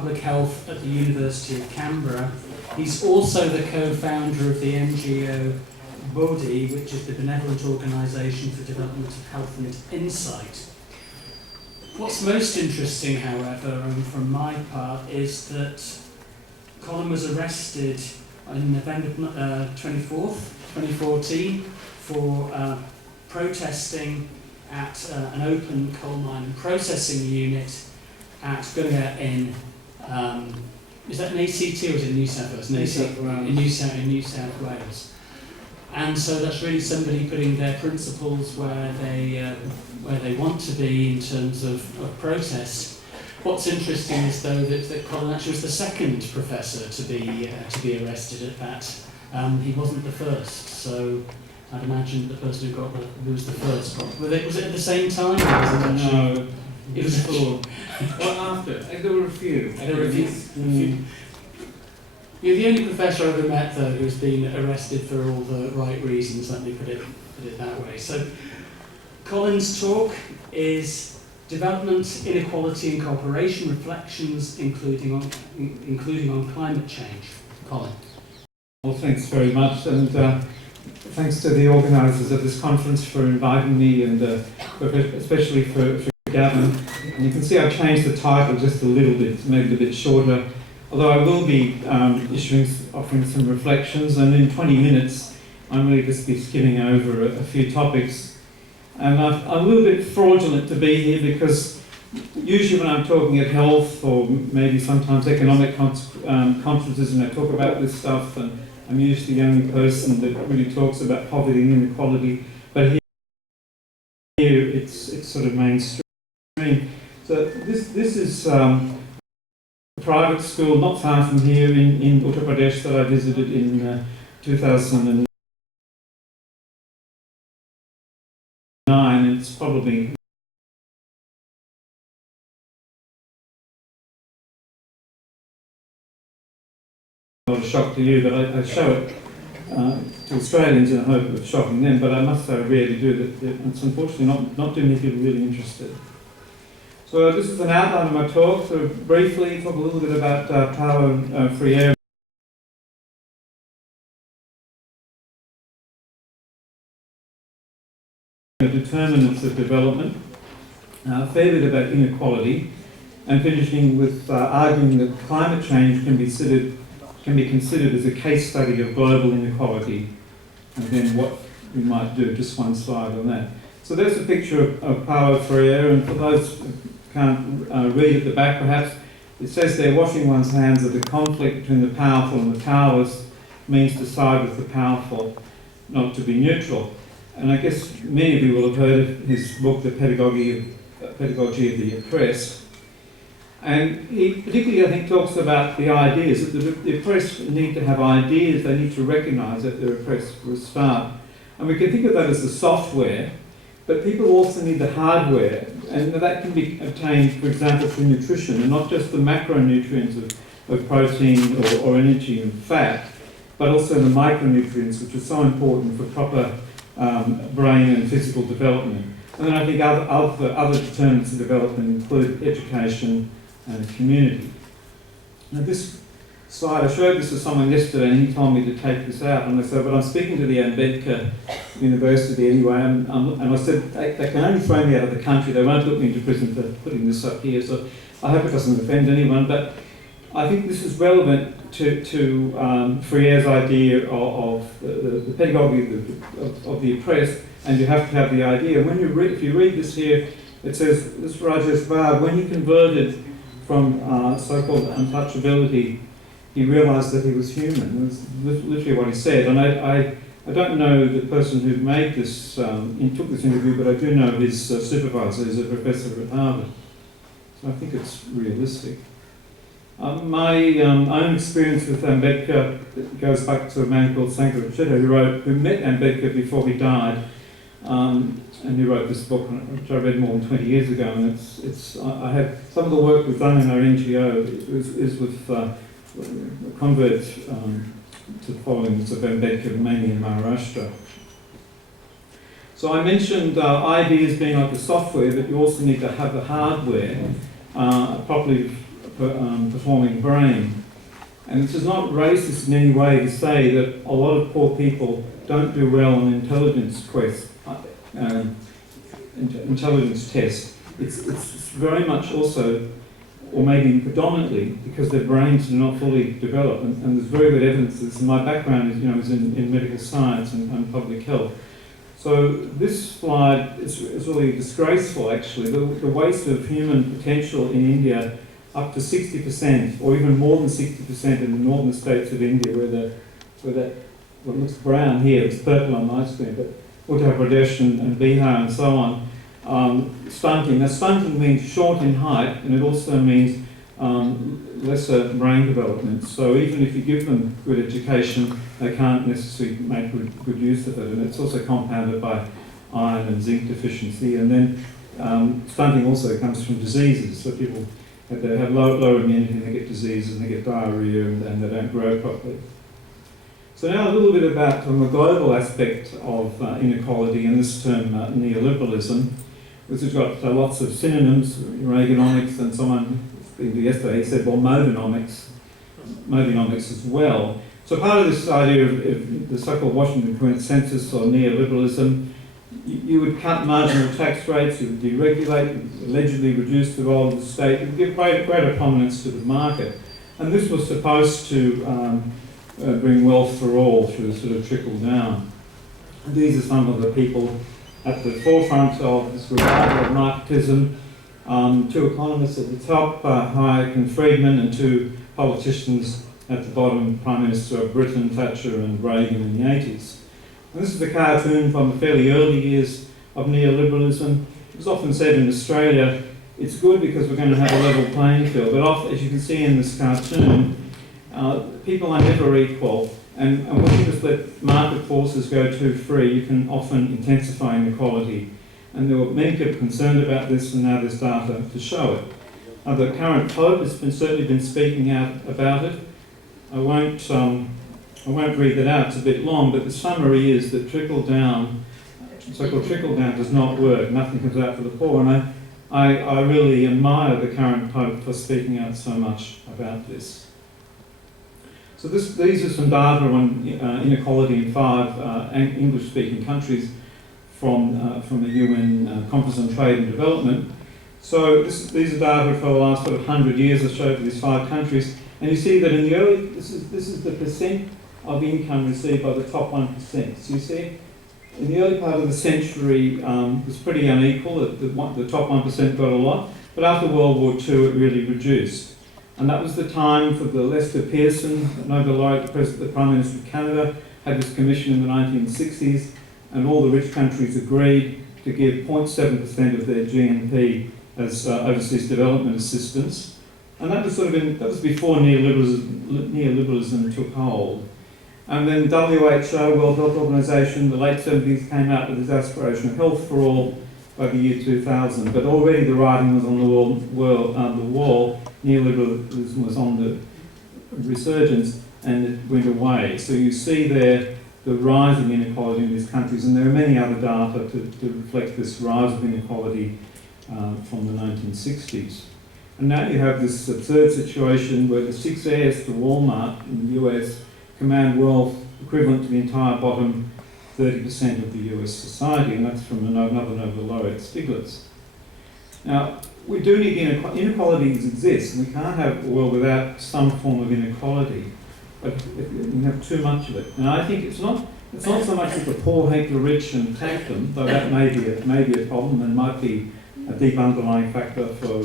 Public Health at the University of Canberra. He's also the co-founder of the NGO BODI, which is the Benevolent Organisation for Development of Health and Insight. What's most interesting, however, and from my part, is that Colin was arrested on November 24th, 2014 for protesting at an open coal mine and processing unit at Gunga in, is that in ACT or is it New South Wales? In New South Wales. And so that's really somebody putting their principles where they want to be in terms of protest. What's interesting is though that Colin actually was the second professor to be arrested at that. He wasn't the first, so I'd imagine the person who was the first. Was it at the same time? No, it was before. Well, after. There were a few. You're the only professor I've ever met, though, who's been arrested for all the right reasons. Let me put it that way. So, Colin's talk is Development, Inequality and Cooperation Reflections, including on climate change. Colin. Well, thanks very much, and thanks to the organisers of this conference for inviting me, and especially for Gavin. And you can see I've changed the title just a little bit, made it a bit shorter. Although I will be offering some reflections, and in 20 minutes I'm really just be skimming over a few topics. And I'm a little bit fraudulent to be here because usually when I'm talking at health or maybe sometimes economic conferences and I talk about this stuff, and I'm usually the only person that really talks about poverty and inequality, but here it's sort of mainstream. So this is private school not far from here in Uttar Pradesh that I visited in 2009. It's probably not a shock to you, but I show it to Australians in the hope of shocking them, but I must say I rarely do that. It's unfortunately not too many people really interested. So this is an outline of my talk. So briefly, talk a little bit about Paulo Freire. Determinants of development, a fair bit about inequality, and finishing with arguing that climate change can be considered as a case study of global inequality, and then what we might do. Just one slide on that. So there's a picture of Paulo Freire, and for those who can't read at the back perhaps, it says there, washing one's hands of the conflict between the powerful and the powerless means to side with the powerful, not to be neutral. And I guess many of you will have heard of his book, The Pedagogy of the Oppressed. And he particularly, I think, talks about the ideas, that the oppressed need to have ideas, they need to recognise that they're oppressed for a start. And we can think of that as the software, but people also need the hardware, and that can be obtained, for example, through nutrition, and not just the macronutrients of protein or energy and fat, but also the micronutrients, which are so important for proper brain and physical development. And then I think other determinants of development include education and community. Now this slide, I showed this to someone yesterday and he told me to take this out, and I said, but I'm speaking to the Ambedkar University anyway, and I said, they can only throw me out of the country, they won't put me into prison for putting this up here, so I hope it doesn't offend anyone, but I think this is relevant to Freire's idea of the pedagogy of the oppressed, and you have to have the idea. When if you read this here, it says, this Rajesh Bab, when he converted from so-called untouchability, he realised that he was human. That's literally what he said. And I don't know the person who made this, took this interview, but I do know his supervisor, who's a professor at Harvard. So I think it's realistic. My own experience with Ambedkar goes back to a man called Sankar Chitra, who met Ambedkar before he died, and he wrote this book, which I read more than 20 years ago. And I have some of the work we've done in our NGO is with converts to the followings of Ambedkar, mainly in Maharashtra. So I mentioned ideas being like the software, but you also need to have the hardware, properly performing brain. And this is not racist in any way to say that a lot of poor people don't do well on intelligence tests. It's very much also, or maybe predominantly, because their brains are not fully developed, and there's very good evidence of this. And my background is in medical science and public health. So this slide is really disgraceful, actually. The waste of human potential in India, up to 60%, or even more than 60% in the northern states of India, where that what looks brown here, it's purple on my screen, but Uttar Pradesh and Bihar and so on. Stunting. Now, stunting means short in height, and it also means lesser brain development. So even if you give them good education, they can't necessarily make good use of it. And it's also compounded by iron and zinc deficiency. And then stunting also comes from diseases. So people have low immunity, and they get diseases, and they get diarrhea, and they don't grow properly. So now a little bit about from a global aspect of inequality, and this term neoliberalism, which has got lots of synonyms, Reaganomics, and someone yesterday he said, well, Modenomics as well. So part of this idea of the so-called Washington consensus or neoliberalism, you would cut marginal tax rates, you would deregulate, allegedly reduce the role of the state, you would give greater prominence to the market. And this was supposed to bring wealth for all through sort of trickle down. And these are some of the people at the forefront of this revival of marketism. Two economists at the top, Hayek and Friedman, and two politicians at the bottom, Prime Minister of Britain, Thatcher and Reagan in the 80s. And this is a cartoon from the fairly early years of neoliberalism. It's often said in Australia, it's good because we're going to have a level playing field, but often, as you can see in this cartoon, people are never equal, and when you just let market forces go too free, you can often intensify inequality. And there were many people concerned about this, and now there's data to show it. The current Pope has certainly been speaking out about it. I won't read that out, it's a bit long, but the summary is that so-called trickle down does not work. Nothing comes out for the poor, and I really admire the current Pope for speaking out so much about this. So these are some data on inequality in 5 English-speaking countries from the UN Conference on Trade and Development. So these are data for the last sort of 100 years or so for these 5 countries, and you see that in the early, this is the percent of income received by the top 1%. So you see, in the early part of the century, it was pretty unequal. The top 1% got a lot, but after World War II, it really reduced. And that was the time for the Lester Pearson, Nobel laureate, the Prime Minister of Canada, had this commission in the 1960s, and all the rich countries agreed to give 0.7% of their GNP as overseas development assistance. And that was that was before neoliberalism took hold. And then WHO, World Health Organization, the late 70s came out with this aspiration of health for all by the year 2000. But already the writing was on the wall. Neoliberalism was on the resurgence, and it went away. So you see there the rising inequality in these countries, and there are many other data to reflect this rise of inequality from the 1960s. And now you have this absurd situation where the 6 heirs to Walmart in the US command wealth equivalent to the entire bottom 30% of the US society, and that's from another Nobel laureate, Stiglitz. Now, we do need inequalities exist, and we can't have a world without some form of inequality, but we have too much of it. And I think it's not so much that the poor hate the rich and attack them, though that may be a problem and might be a deep underlying factor for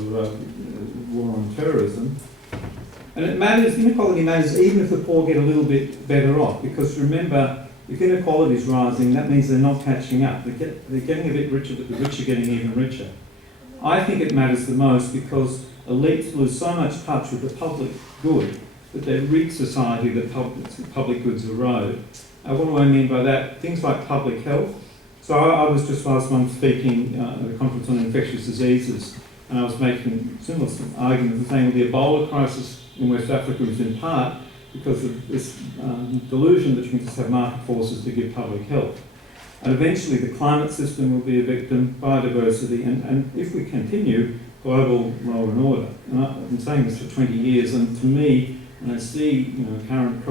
war on terrorism. And it matters, inequality matters even if the poor get a little bit better off, because remember, if inequality is rising, that means they're not catching up. They're getting a bit richer, but the rich are getting even richer. I think it matters the most because elites lose so much touch with the public good that they rid society that public goods erode. What do I mean by that? Things like public health. So I was just last month speaking at a conference on infectious diseases, and I was making similar arguments saying the Ebola crisis in West Africa was in part because of this delusion that you can just have market forces to give public health. And eventually the climate system will be a victim, biodiversity, and if we continue, global law and order. And I've been saying this for 20 years, and to me, when I see current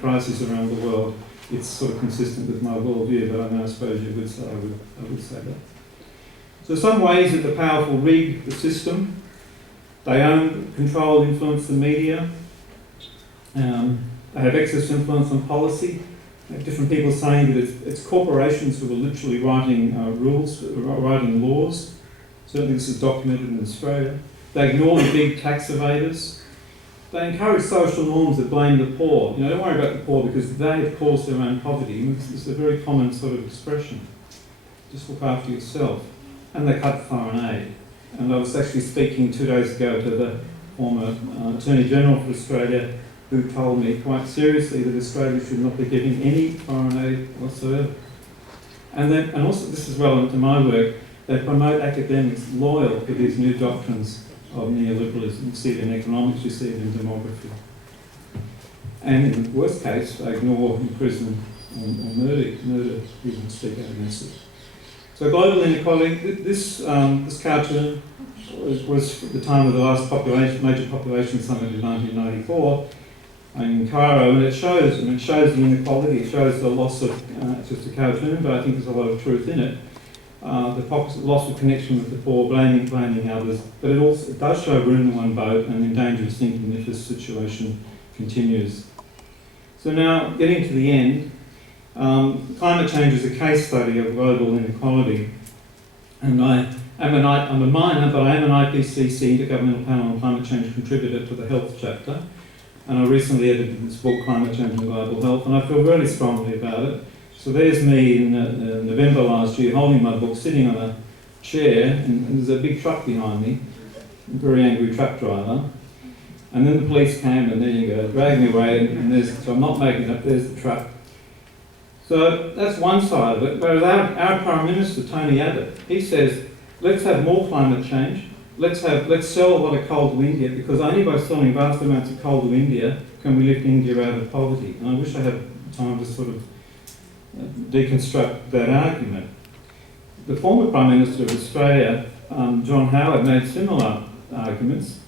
crisis around the world, it's sort of consistent with my worldview, but I suppose you would say I would say that. So some ways that the powerful rig the system. They own, control, influence the media. They have excess influence on policy. They have different people saying that it's corporations who are literally writing writing laws. Certainly this is documented in Australia. They ignore the big tax evaders. They encourage social norms that blame the poor. Don't worry about the poor because they have caused their own poverty. This is a very common sort of expression. Just look after yourself. And they cut foreign aid. And I was actually speaking 2 days ago to the former Attorney General for Australia, who told me quite seriously that Australia should not be giving any foreign aid whatsoever. And also, this is relevant to my work, they promote academics loyal to these new doctrines of neoliberalism. You see it in economics, you see it in demography. And in the worst case, they ignore, imprison, or murder even speak out against it. So global inequality, this cartoon was at the time of the last major population summit in 1994 in Cairo, and it shows the inequality, it shows the loss of, it's just a cartoon, but I think there's a lot of truth in it, the loss of connection with the poor, blaming others, but it does show we're in the one boat and in danger of sinking if this situation continues. So now, getting to the end, climate change is a case study of global inequality, and I'm a minor, but I am an IPCC Intergovernmental Panel on Climate Change contributor to the Health chapter, and I recently edited this book, Climate Change and Global Health, and I feel very strongly about it. So there's me in November last year holding my book, sitting on a chair, and there's a big truck behind me, a very angry truck driver. And then the police came, and there you go, dragged me away, and so I'm not making it up, there's the truck. So that's one side of it. But our Prime Minister, Tony Abbott, he says, let's have more climate change, let's sell a lot of coal to India, because only by selling vast amounts of coal to India can we lift India out of poverty. And I wish I had time to sort of deconstruct that argument. The former Prime Minister of Australia, John Howard, made similar arguments.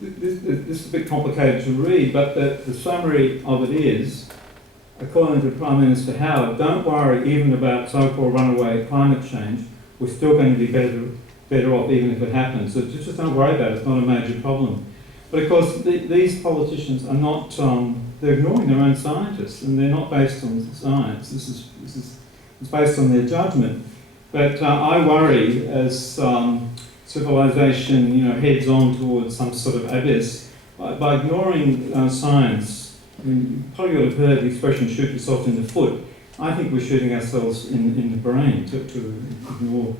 This is a bit complicated to read, but the summary of it is, according to Prime Minister Howard, don't worry even about so-called runaway climate change. We're still going to be better off even if it happens. So just don't worry about it. It's not a major problem. But of course, these politicians are not, they're ignoring their own scientists, and they're not based on science. It's based on their judgment. But I worry as civilization, heads on towards some sort of abyss, by ignoring science. I mean, you probably would have heard the expression "shoot yourself in the foot." I think we're shooting ourselves in the brain to ignore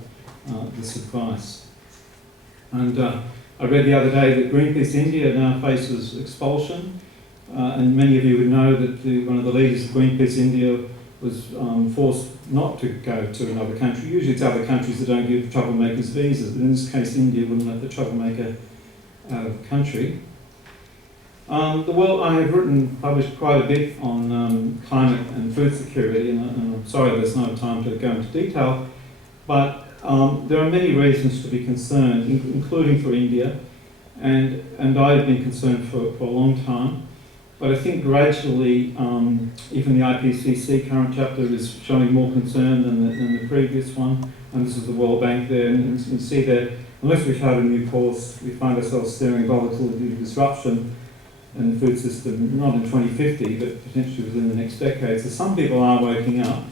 this advice. And I read the other day that Greenpeace India now faces expulsion, and many of you would know that one of the leaders of Greenpeace India was forced not to go to another country. Usually it's other countries that don't give troublemakers visas, but in this case India wouldn't let the troublemaker out of the country. I have published quite a bit on climate and food security, and I'm sorry there's no time to go into detail, but there are many reasons to be concerned, including for India, and I've been concerned for a long time. But I think gradually, even the IPCC current chapter is showing more concern than the previous one, and this is the World Bank there, and you can see that unless we chart a new course, we find ourselves staring volatility to disruption in the food system, not in 2050, but potentially within the next decade. So some people are waking up.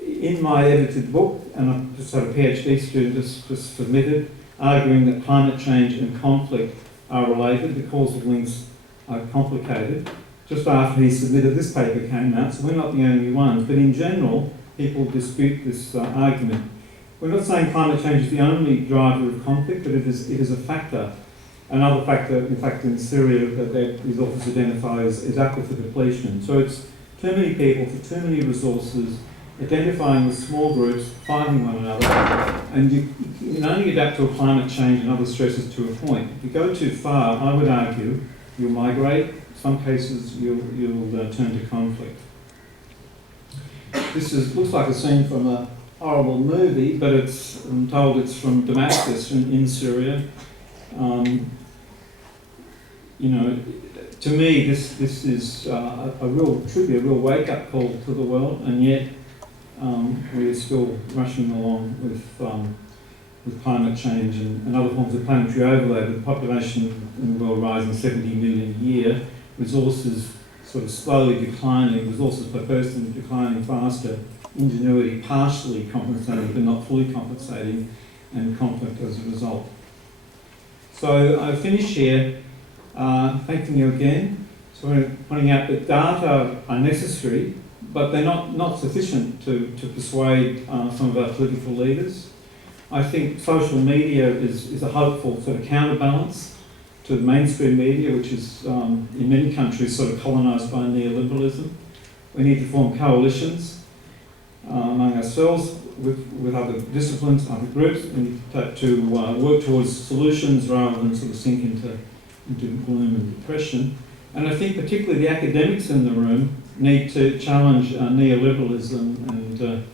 In my edited book, and I've just had a PhD student just submitted, arguing that climate change and conflict are related, the causal links are complicated. Just after he submitted, this paper came out, so we're not the only ones, but in general, people dispute this argument. We're not saying climate change is the only driver of conflict, but it is a factor. Another factor, in fact, in Syria that these authors identify is aquifer depletion. So it's too many people for too many resources, identifying with small groups, fighting one another, and you can only adapt to a climate change and other stresses to a point. If you go too far, I would argue, you'll migrate, in some cases you'll turn to conflict. This looks like a scene from a horrible movie, but I'm told it's from Damascus in Syria. To me, this is a should be a real wake-up call to the world, and yet we are still rushing along with climate change and other forms of planetary overload, with the population in the world rising 70 million a year, resources sort of slowly declining, resources per person declining faster, ingenuity partially compensating but not fully compensating, and conflict as a result. So I finish here thanking you again, pointing out that data are necessary, but they're not sufficient to persuade some of our political leaders. I think social media is a hopeful sort of counterbalance to the mainstream media, which is in many countries sort of colonised by neoliberalism. We need to form coalitions among ourselves with other disciplines, other groups. We need to work towards solutions rather than sort of sink into gloom and depression. And I think particularly the academics in the room need to challenge neoliberalism and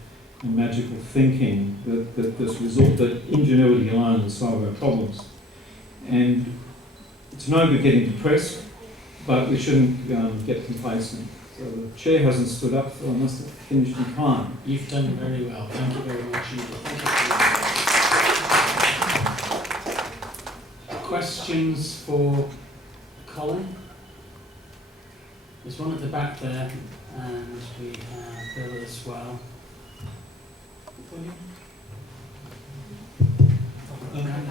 magical thinking that ingenuity alone will solve our problems. And it's no good getting depressed, but we shouldn't get complacent. So the chair hasn't stood up, so I must have finished in time. You've done very well. Thank you very much indeed. Questions for Colin? There's one at the back there, and we have Bill as well.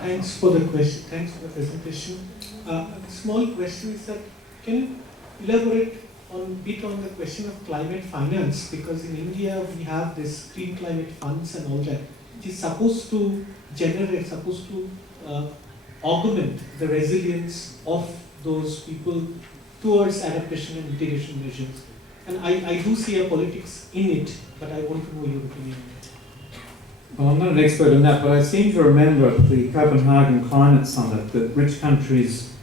Thanks for the question. Thanks for the presentation. A small question is that can you elaborate a bit on the question of climate finance? Because in India we have this green climate funds and all that, which is supposed to augment the resilience of those people towards adaptation and mitigation measures. And I do see a politics in it, but I want to know your opinion on it. Well, I'm not an expert in that, but I seem to remember at the Copenhagen Climate Summit that rich countries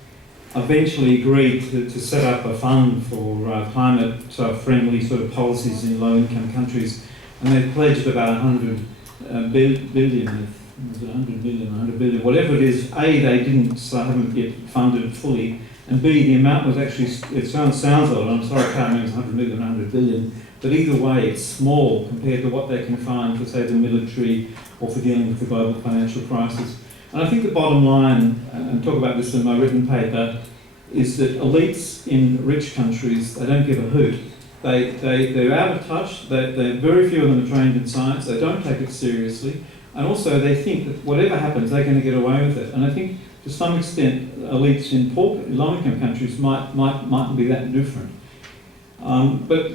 eventually agreed to set up a fund for climate-friendly sort of policies in low-income countries, and they pledged about 100 billion, was it 100 million, 100 billion, whatever it is. A, they haven't yet funded fully, and B, the amount was actually, it sounds a lot, I'm sorry I can't remember, it's 100 million, 100 billion, but either way it's small compared to what they can find for, say, the military or for dealing with the global financial crisis. And I think the bottom line, and talk about this in my written paper, is that elites in rich countries, they don't give a hoot. They're out of touch, very few of them are trained in science, they don't take it seriously, and also they think that whatever happens, they're going to get away with it. And I think to some extent, elites in low-income countries mightn't be that different. But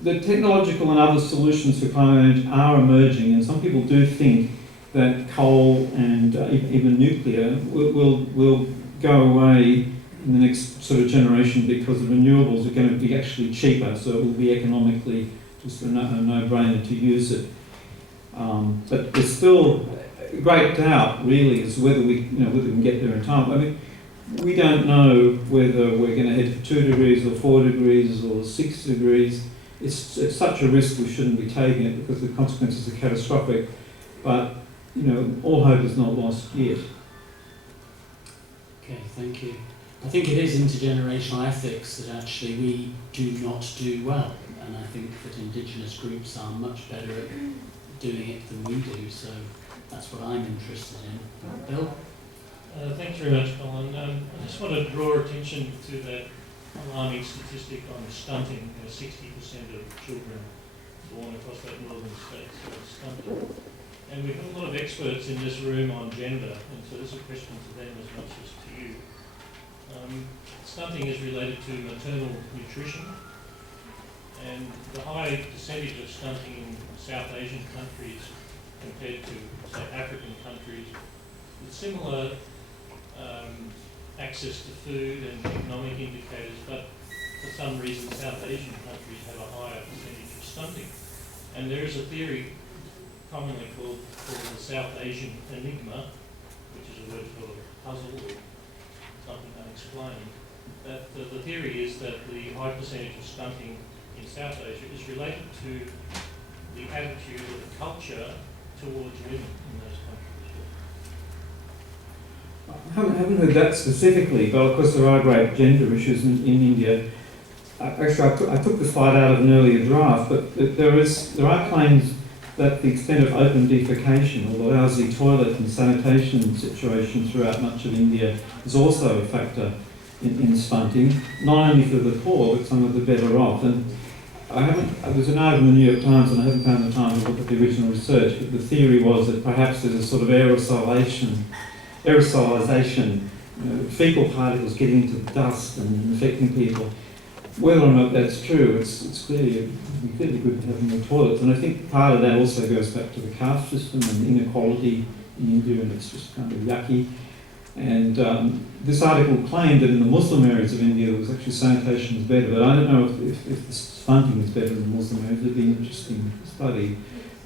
the technological and other solutions for climate change are emerging, and some people do think that coal and even nuclear will go away in the next sort of generation because the renewables are going to be actually cheaper, so it will be economically just a no-brainer to use it. But there's still great doubt, really, as to whether we can get there in time. I mean, we don't know whether we're going to head for 2 degrees or 4 degrees or 6 degrees. It's such a risk we shouldn't be taking it because the consequences are catastrophic. But all hope is not lost yet. Okay, thank you. I think it is intergenerational ethics that actually we do not do well, and I think that Indigenous groups are much better at doing it than we do, so that's what I'm interested in. Bill? Thanks very much, Colin. I just want to draw attention to that alarming statistic on stunting. 60% of children born across that northern states are stunted. And we've got a lot of experts in this room on gender, and so this is a question to them as much as to you. Stunting is related to maternal nutrition, and the high percentage of stunting in South Asian countries compared to, say, African countries, with similar access to food and economic indicators, but for some reason South Asian countries have a higher percentage of stunting. And there is a theory commonly called the South Asian enigma, which is a word for puzzle or something unexplained. That the theory is that the high percentage of stunting in South Asia is related to the attitude of the culture towards women in those countries? I haven't heard that specifically, but of course there are great gender issues in India. Actually, I took the slide out of an earlier draft, but there are claims that the extent of open defecation or the lousy toilet and sanitation situation throughout much of India is also a factor in stunting, not only for the poor, but some of the better off. And there's an article in the New York Times, and I haven't found the time to look at the original research, but the theory was that perhaps there's a sort of aerosolization, fecal particles getting into the dust and infecting people. Whether or not that's true, it's clearly good to have more toilets. And I think part of that also goes back to the caste system and inequality in India, and it's just kind of yucky. And this article claimed that in the Muslim areas of India, there was actually sanitation was better, but I don't know if the stunting is better in the Muslim areas. It'd be an interesting study.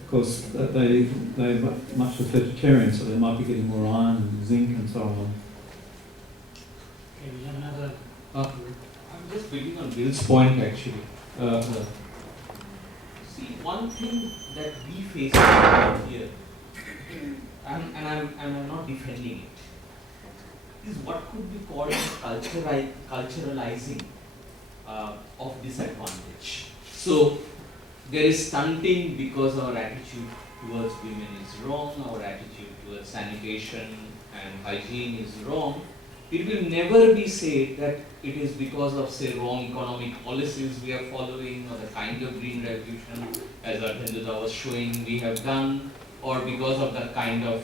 Of course, they're much of vegetarians, so they might be getting more iron and zinc and so on. Okay, we have another. I'm just building on Bill's point actually. See, one thing that we face here, and I'm not defending it, is what could be called culturalizing of disadvantage. So there is stunting because our attitude towards women is wrong, our attitude towards sanitation and hygiene is wrong. It will never be said that it is because of, say, wrong economic policies we are following, or the kind of green revolution, as Ardhenduda was showing, we have done, or because of the kind of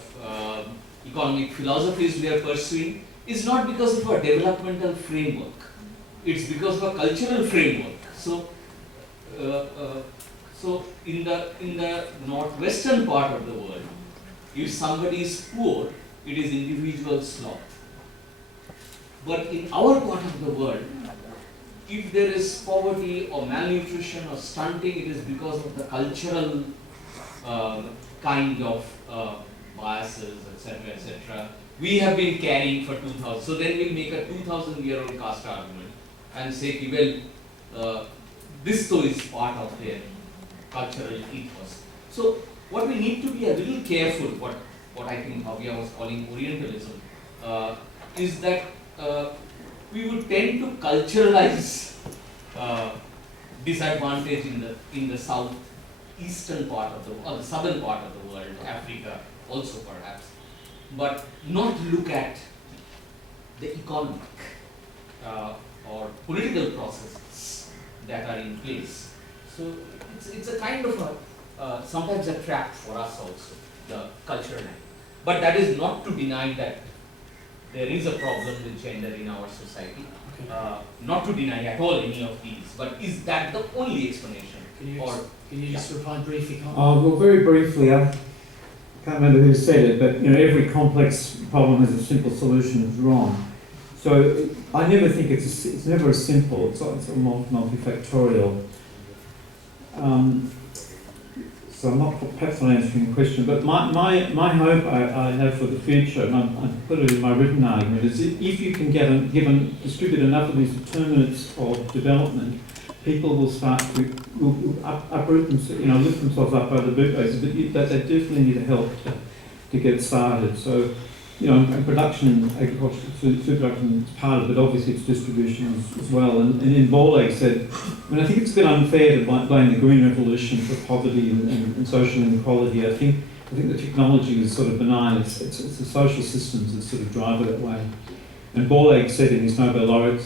economic philosophies we are pursuing. It's not because of our developmental framework. It's because of a cultural framework. So, in the northwestern part of the world, if somebody is poor, it is individual sloth. But in our part of the world, if there is poverty or malnutrition or stunting, it is because of the cultural kind of biases, etc., etc. We have been carrying for 2000. So then we'll make a 2000-year-old caste argument and say, well, this though is part of their cultural ethos. So what we need to be a little careful, what I think Bhavya was calling Orientalism, is that we would tend to culturalize disadvantage in the southeastern part of the world, or the southern part of the world, Africa also perhaps, but not look at the economic or political processes that are in place. So it's a kind of a sometimes a trap for us also, the cultural angle. But that is not to deny that there is a problem with gender in our society. Okay. Not to deny at all any of these, but is that the only explanation? Can you just reply briefly? Well, very briefly, I can't remember who said it, but every complex problem has a simple solution is wrong. So I never think it's never as simple. It's a multifactorial. So I'm not perhaps not answering the question, but my hope I have for the future, and I put it in my written argument, is if you can distribute enough of these determinants of development, people will start to uproot themselves, lift themselves up by the bootlaces, but they definitely need help to get started. So, and production, agriculture, food production is part of it, obviously it's distribution as well. And in Borlaug said, I think it's a bit unfair to blame the Green Revolution for poverty and social inequality. I think the technology is sort of benign. It's the social systems that sort of drive it that way. And Borlaug said in his Nobel laureate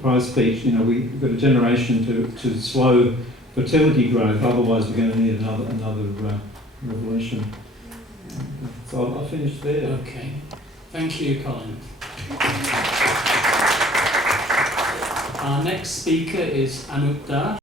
prize speech, we've got a generation to slow fertility growth, otherwise we're going to need another revolution. So I'll finish there. Okay. Thank you, Colin. Our next speaker is Anupta.